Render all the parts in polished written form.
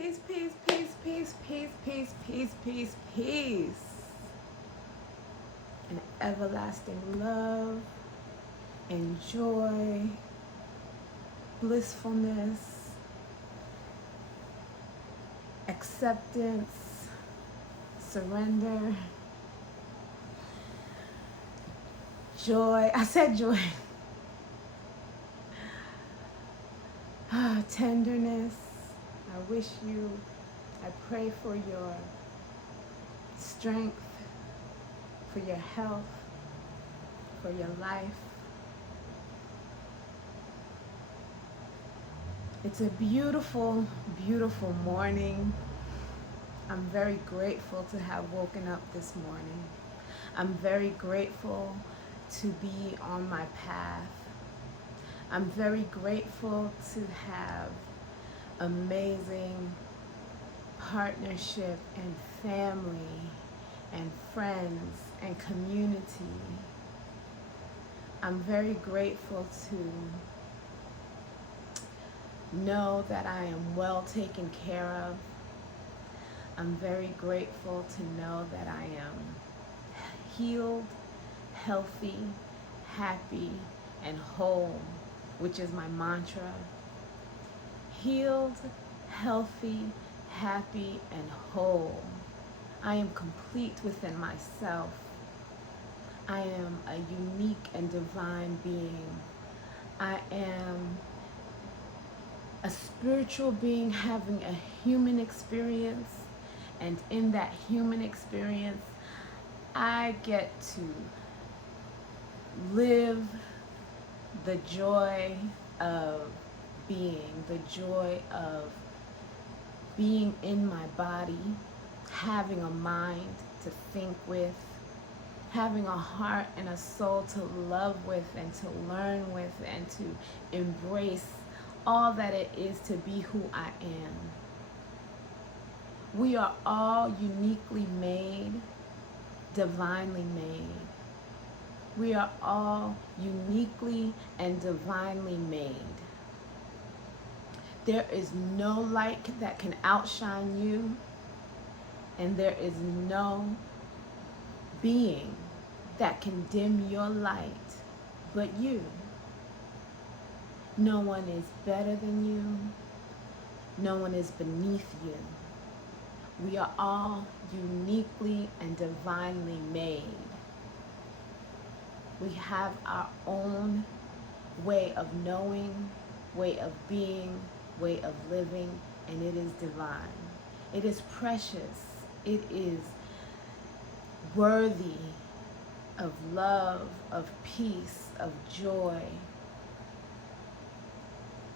Peace, peace, peace, peace, peace, peace, peace, peace, peace. And everlasting love and joy, blissfulness, acceptance, surrender, joy. I said joy. Tenderness. I wish you, I pray for your strength, for your health, for your life. It's a beautiful, beautiful morning. I'm very grateful to have woken up this morning. I'm very grateful to be on my path. I'm very grateful to have amazing partnership and family and friends and community. I'm very grateful to know that I am well taken care of. I'm very grateful to know that I am healed, healthy, happy, and whole, which is my mantra. Healed, healthy, happy, and whole. I am complete within myself. I am a unique and divine being. I am a spiritual being having a human experience, and in that human experience, I get to live the joy of being, the joy of being in my body, having a mind to think with, having a heart and a soul to love with and to learn with and to embrace all that it is to be who I am. We are all uniquely made, divinely made. We are all uniquely and divinely made. There is no light that can outshine you, and there is no being that can dim your light but you. No one is better than you. No one is beneath you. We are all uniquely and divinely made. We have our own way of knowing, way of being, way of living, and it is divine. It is precious. It is worthy of love, of peace, of joy.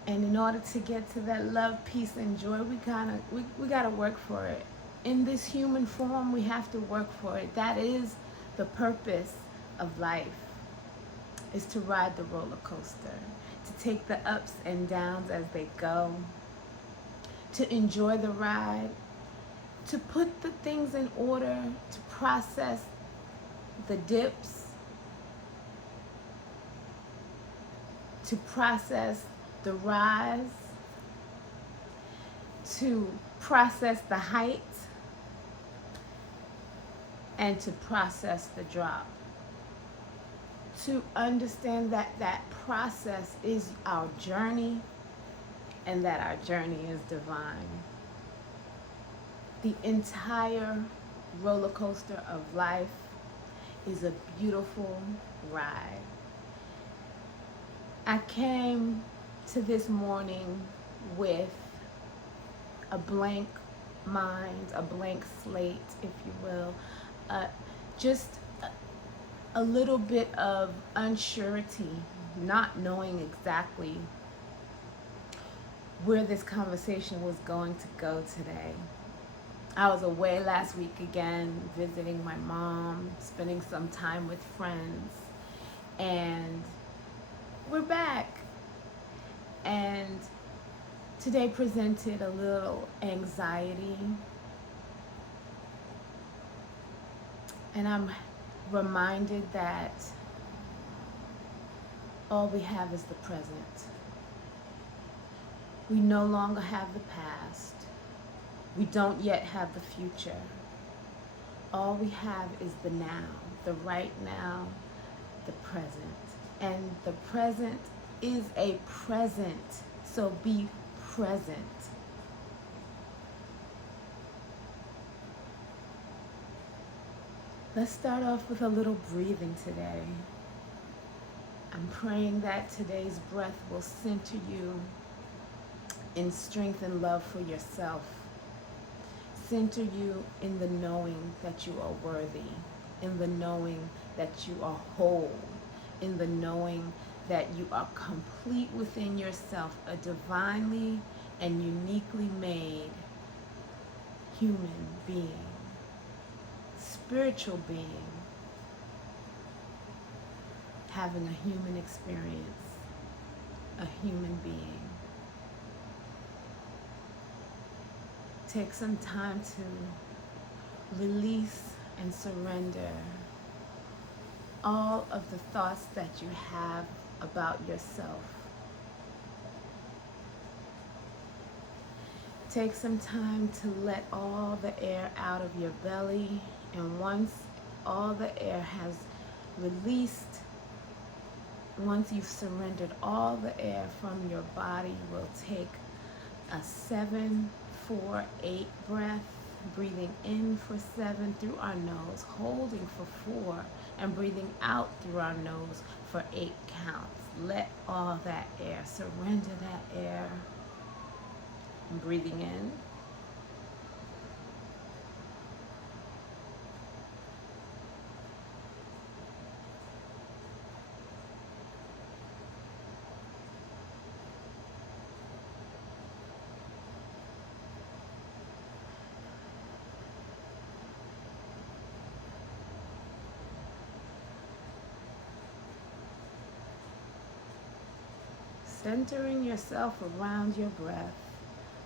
And in order to get to that love, peace, and joy, we gotta work for it. In this human form, we have to work for it. That is the purpose of life, is to ride the roller coaster, to take the ups and downs as they go, to enjoy the ride, to put the things in order, to process the dips, to process the rise, to process the height, and to process the drop. To understand that that process is our journey and that our journey is divine. The entire roller coaster of life is a beautiful ride. I came to this morning with a blank mind, a blank slate, if you will, just a little bit of unsurety, not knowing exactly where this conversation was going to go today. I was away last week again, visiting my mom, spending some time with friends, and we're back. And today presented a little anxiety, and I'm reminded that all we have is the present. We no longer have the past. We don't yet have the future. All we have is the now, the right now, the present. And the present is a present, so be present. Let's start off with a little breathing today. I'm praying that today's breath will center you in strength and love for yourself. Center you in the knowing that you are worthy, in the knowing that you are whole, in the knowing that you are complete within yourself, a divinely and uniquely made human being, spiritual being, having a human experience, a human being. Take some time to release and surrender all of the thoughts that you have about yourself. Take some time to let all the air out of your belly, and once all the air has released, once you've surrendered all the air from your body, we'll take a 7, 4, 8 breath, breathing in for 7 through our nose, holding for 4, and breathing out through our nose for 8 counts. Let all that air, surrender that air. And breathing in. Centering yourself around your breath,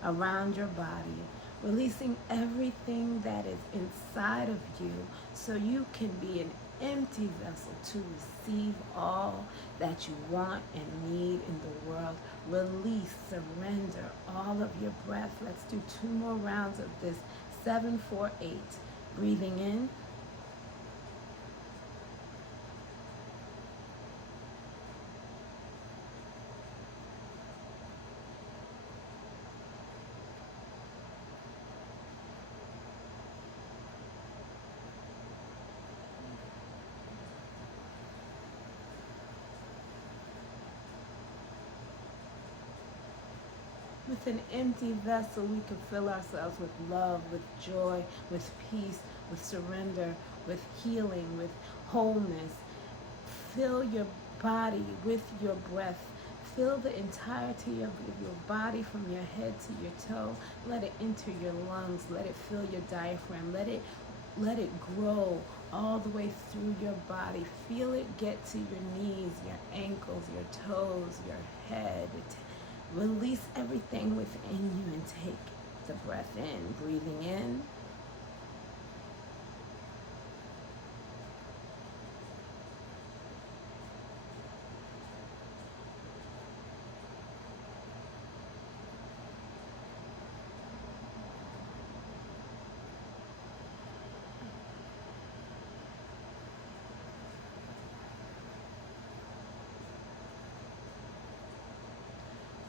around your body, releasing everything that is inside of you so you can be an empty vessel to receive all that you want and need in the world. Release, surrender all of your breath. Let's do 2 more rounds of this. 7, 4, 8. Breathing in. With an empty vessel, we can fill ourselves with love, with joy, with peace, with surrender, with healing, with wholeness. Fill your body with your breath. Fill the entirety of your body from your head to your toe. Let it enter your lungs. Let it fill your diaphragm. Let it grow all the way through your body. Feel it get to your knees, your ankles, your toes, your head. Release everything within you and take the breath in. Breathing in.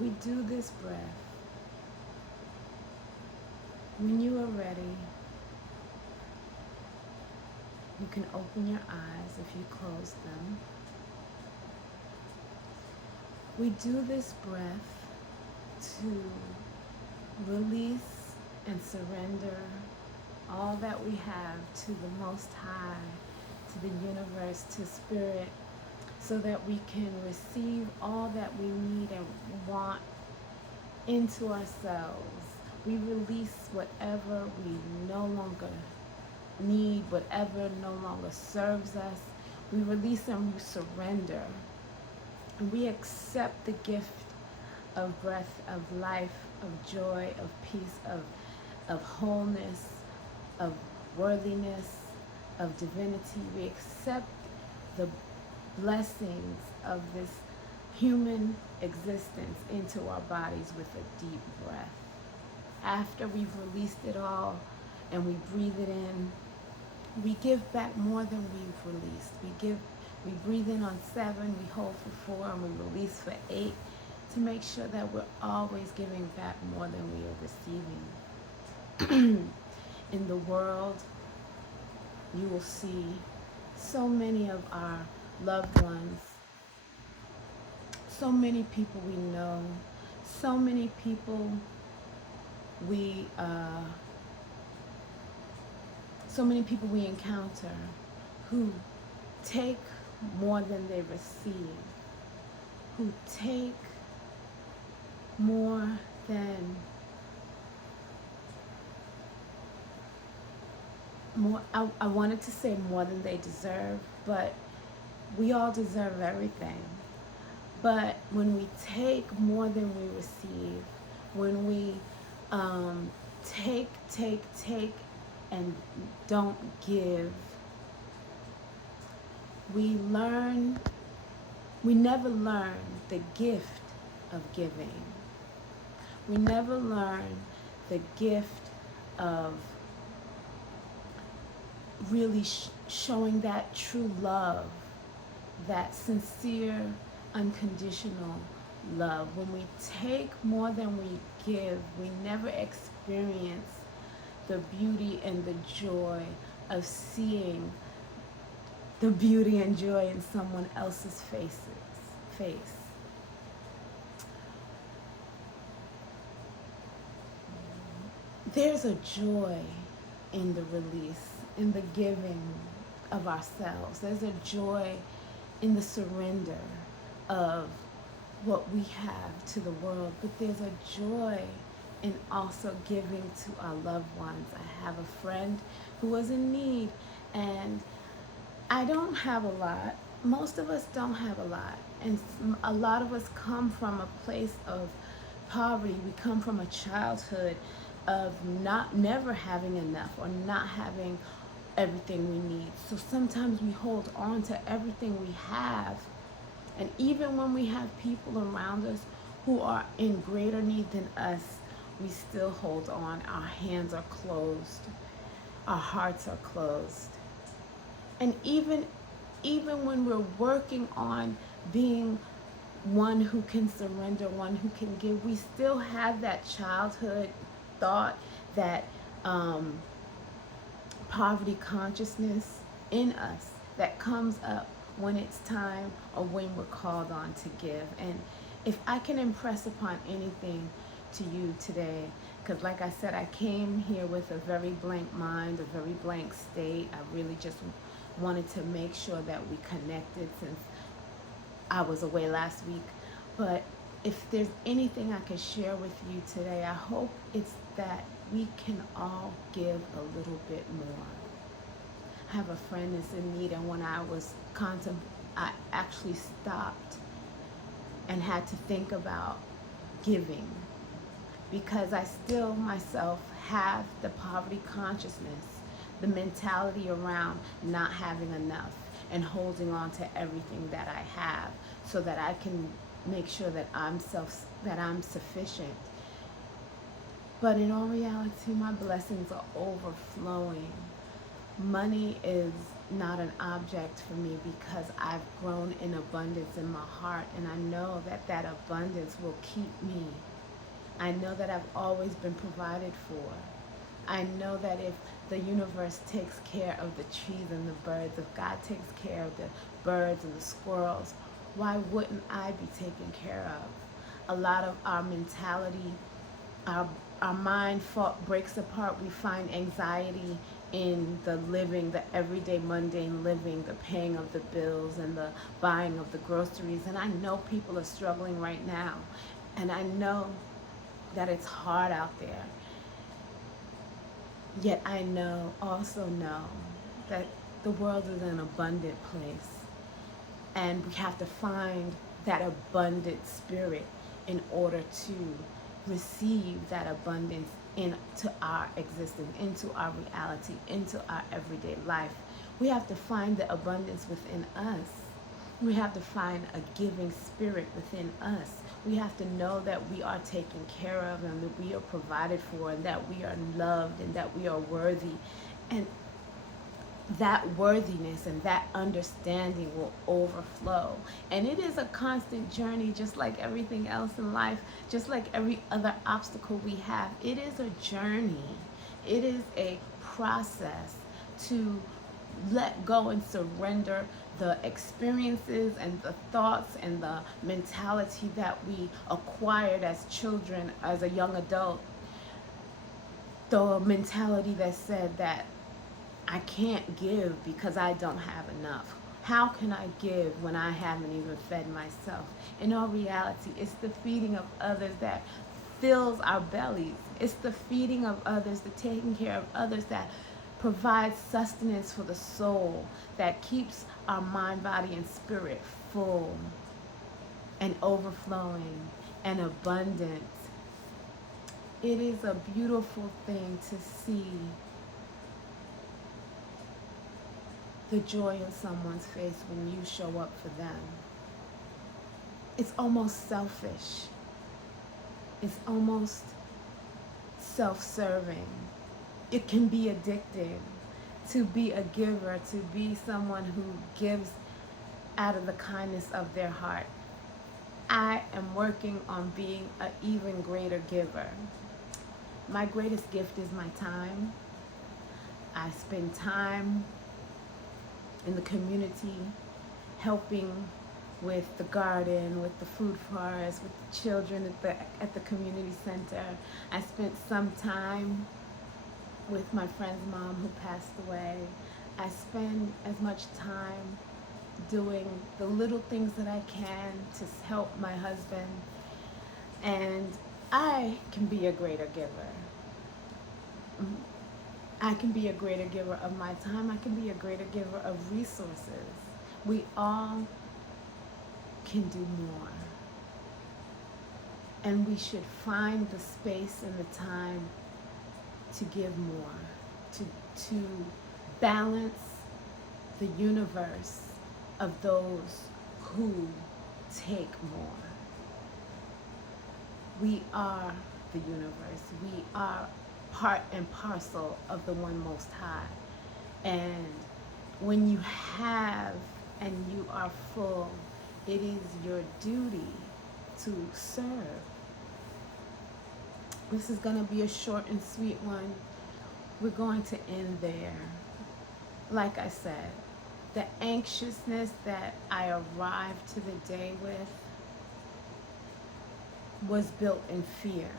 We do this breath. When you are ready, you can open your eyes if you close them. We do this breath to release and surrender all that we have to the Most High, to the universe, to Spirit, so that we can receive all that we need and want into ourselves. We release whatever we no longer need, whatever no longer serves us. We release and we surrender. And we accept the gift of breath, of life, of joy, of peace, of wholeness, of worthiness, of divinity. We accept the blessings of this human existence into our bodies with a deep breath. after we've released it all and we breathe it in, we give back more than we've released. We breathe in on 7, we hold for 4, and we release for 8 to make sure that we're always giving back more than we are receiving. In the world, you will see so many of our loved ones, so many people we know, so many people we encounter who take more than they receive, who take more than I wanted to say more than they deserve, but we all deserve everything. But when we take more than we receive, when we take and don't give, we never learn the gift of giving. We never learn the gift of really showing that true love, that sincere, unconditional love. When we take more than we give, we never experience the beauty and the joy of seeing the beauty and joy in someone else's face. There's a joy in the release, in the giving of ourselves. There's a joy in the surrender of what we have to the world, but there's a joy in also giving to our loved ones. I have a friend who was in need, and I don't have a lot. Most of us don't have a lot, and a lot of us come from a place of poverty. We come from a childhood of never having enough or not having everything we need. So sometimes we hold on to everything we have, and even when we have people around us who are in greater need than us, we still hold on. Our hands are closed. Our hearts are closed. And even when we're working on being one who can surrender, one who can give, we still have that childhood thought, that poverty consciousness in us that comes up when it's time or when we're called on to give. And if I can impress upon anything to you today, because like I said, I came here with a very blank mind, a very blank state. I really just wanted to make sure that we connected since I was away last week. But if there's anything I can share with you today, I hope it's that we can all give a little bit more. I have a friend that's in need, and when I was I actually stopped and had to think about giving, because I still myself have the poverty consciousness, the mentality around not having enough and holding on to everything that I have so that I can make sure that I'm sufficient. But in all reality, my blessings are overflowing. Money is not an object for me because I've grown in abundance in my heart, and I know that that abundance will keep me. I know that I've always been provided for. I know that if the universe takes care of the trees and the birds, if God takes care of the birds and the squirrels, why wouldn't I be taken care of? A lot of our mentality, our mind breaks apart. We find anxiety in the living, the everyday mundane living, the paying of the bills and the buying of the groceries. And I know people are struggling right now. And I know that it's hard out there. Yet I also know that the world is an abundant place. And we have to find that abundant spirit in order to receive that abundance into our existence, into our reality, into our everyday life. We have to find the abundance within us. We have to find a giving spirit within us. We have to know that we are taken care of and that we are provided for and that we are loved and that we are worthy. And that worthiness and that understanding will overflow. And it is a constant journey, just like everything else in life, just like every other obstacle we have. It is a journey. It is a process to let go and surrender the experiences and the thoughts and the mentality that we acquired as children, as a young adult. The mentality that said that I can't give because I don't have enough. How can I give when I haven't even fed myself? In all reality, it's the feeding of others that fills our bellies. It's the feeding of others, the taking care of others that provides sustenance for the soul, that keeps our mind, body, and spirit full and overflowing and abundant. It is a beautiful thing to see the joy in someone's face when you show up for them. It's almost selfish. It's almost self-serving. It can be addictive to be a giver, to be someone who gives out of the kindness of their heart. I am working on being an even greater giver. My greatest gift is my time. I spend time in the community, helping with the garden, with the food forest, with the children at the community center. I spent some time with my friend's mom who passed away. I spend as much time doing the little things that I can to help my husband, and I can be a greater giver. I can be a greater giver of my time. I can be a greater giver of resources. We all can do more. And we should find the space and the time to give more, to balance the universe of those who take more. We are the universe. We are part and parcel of the One Most High. And when you have and you are full, it is your duty to serve. This is going to be a short and sweet one. We're going to end there. Like I said, the anxiousness that I arrived to the day with was built in fear.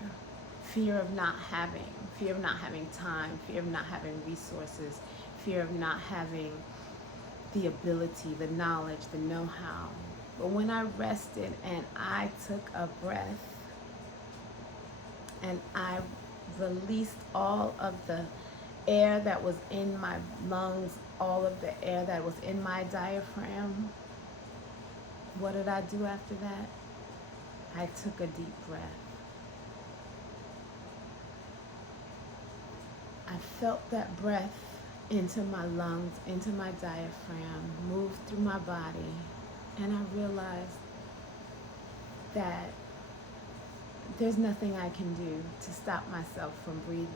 Fear of not having time, fear of not having resources, fear of not having the ability, the knowledge, the know-how. But when I rested and I took a breath and I released all of the air that was in my lungs, all of the air that was in my diaphragm, what did I do after that? I took a deep breath. I felt that breath into my lungs, into my diaphragm, move through my body, and I realized that there's nothing I can do to stop myself from breathing.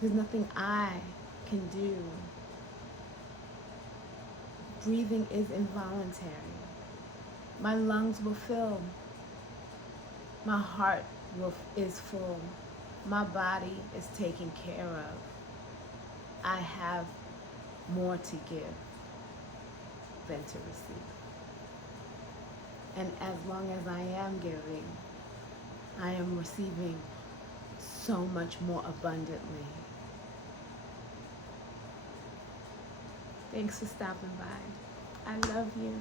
There's nothing I can do. Breathing is involuntary. My lungs will fill. My heart is full. My body is taken care of. I have more to give than to receive. And as long as I am giving, I am receiving so much more abundantly. Thanks for stopping by. I love you.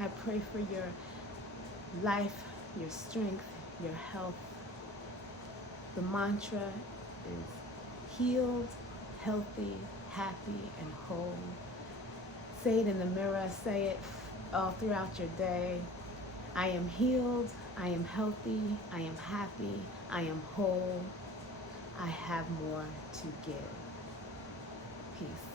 I pray for your life, your strength, your health. The mantra is healed, healthy, happy, and whole. Say it in the mirror. Say it all throughout your day. I am healed. I am healthy. I am happy. I am whole. I have more to give. Peace.